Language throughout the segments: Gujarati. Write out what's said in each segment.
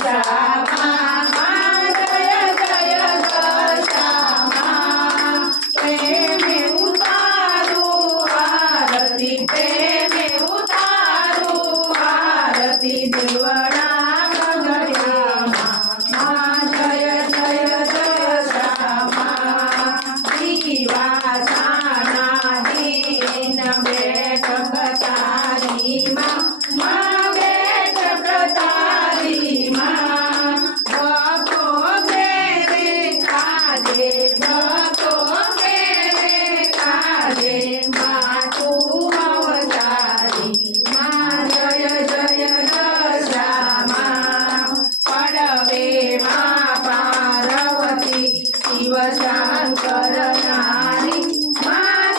દશામાં જય જય દશામાં પ્રેમે ઉતારું આરતી પ્રેમે ઉતારું આરતી દેવડા ગગડિયામાં જય જય દશામાં દીવાસાના દીન બેઠક તારીમાં બેઠક તારીમાં ભક્તો ઘેરે કાજે ભક્તો ઘેરે કાજે માતું અવતારી જય જય દશામાં પડવે પાર્વતી શિવ શંકર નારી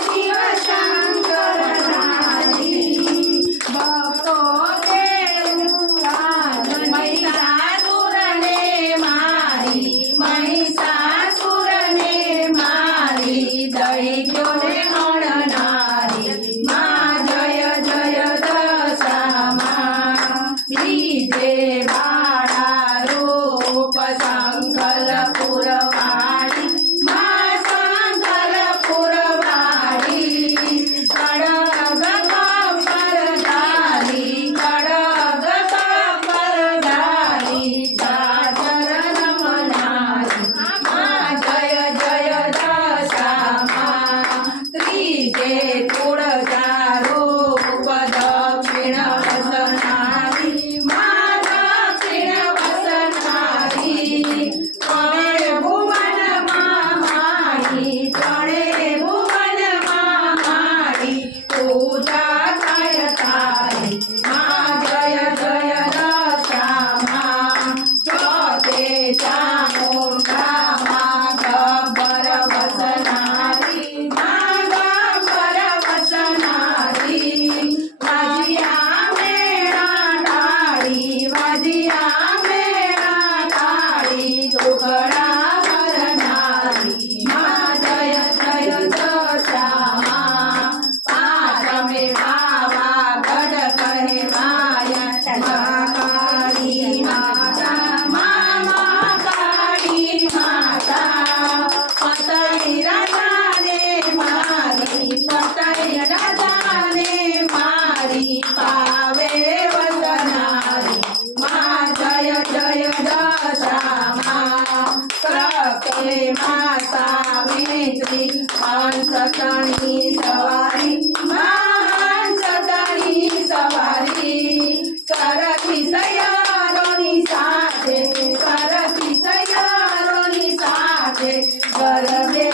શિવ શંકર નારી ભક્તો મહિષાસુરને મારી દૈત્યોને હણનારી જય જય દશામાં બીજે બાળા રૂપ સંકલ પુરવાડી સંકલ પુરવાડી કડગ કપરધારી ચાચર રમનારી જય જય દશામાં ત્રીજે તુળજા રૂપ દક્ષિણ વસનારી દક્ષિણ વસનારી ત્રણે ભુવનમાં માડી પૂજા થાય તારી જય જય દશામાં ચોથે ચામુંડામાં ગબ્બર વસનારી ગબ્બર વસનારી વાજિયા મેળા ડાળી ઢોકળા ભરનારી જય જય દશામાં પાંચમે પાવાગઢ કહેવાયા મહાકાળી માતા મહાકાળી માતા પતઈ રાજાને મારી પાવે વસનારી જય જય દશામાં પ્રકે સાવિત્રી હંસતણી સવારી હંસતણી સવારી સરખી સયારોની સાથે ગરબે